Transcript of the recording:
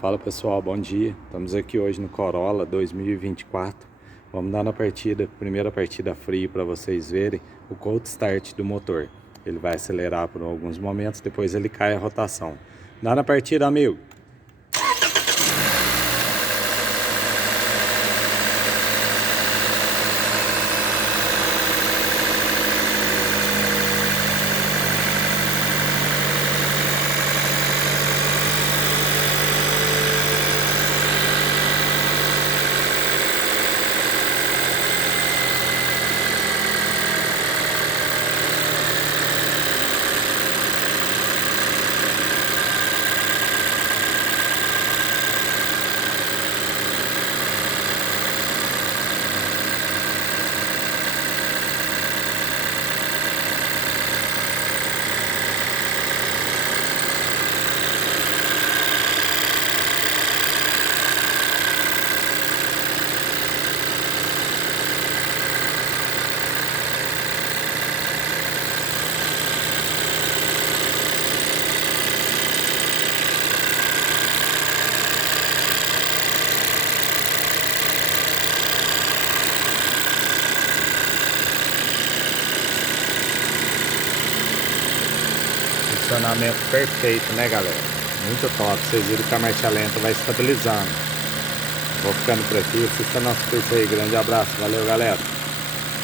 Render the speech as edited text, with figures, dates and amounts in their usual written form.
Fala pessoal, bom dia. Estamos aqui hoje no Corolla 2024. Vamos dar na primeira partida free para vocês verem o cold start do motor. Ele vai acelerar por alguns momentos, depois ele cai a rotação. Dá na partida, amigo. Funcionamento perfeito, né galera? Muito top. Vocês viram que a marcha lenta vai estabilizando. Vou ficando por aqui. Assista nosso curso aí. Grande abraço. Valeu, galera.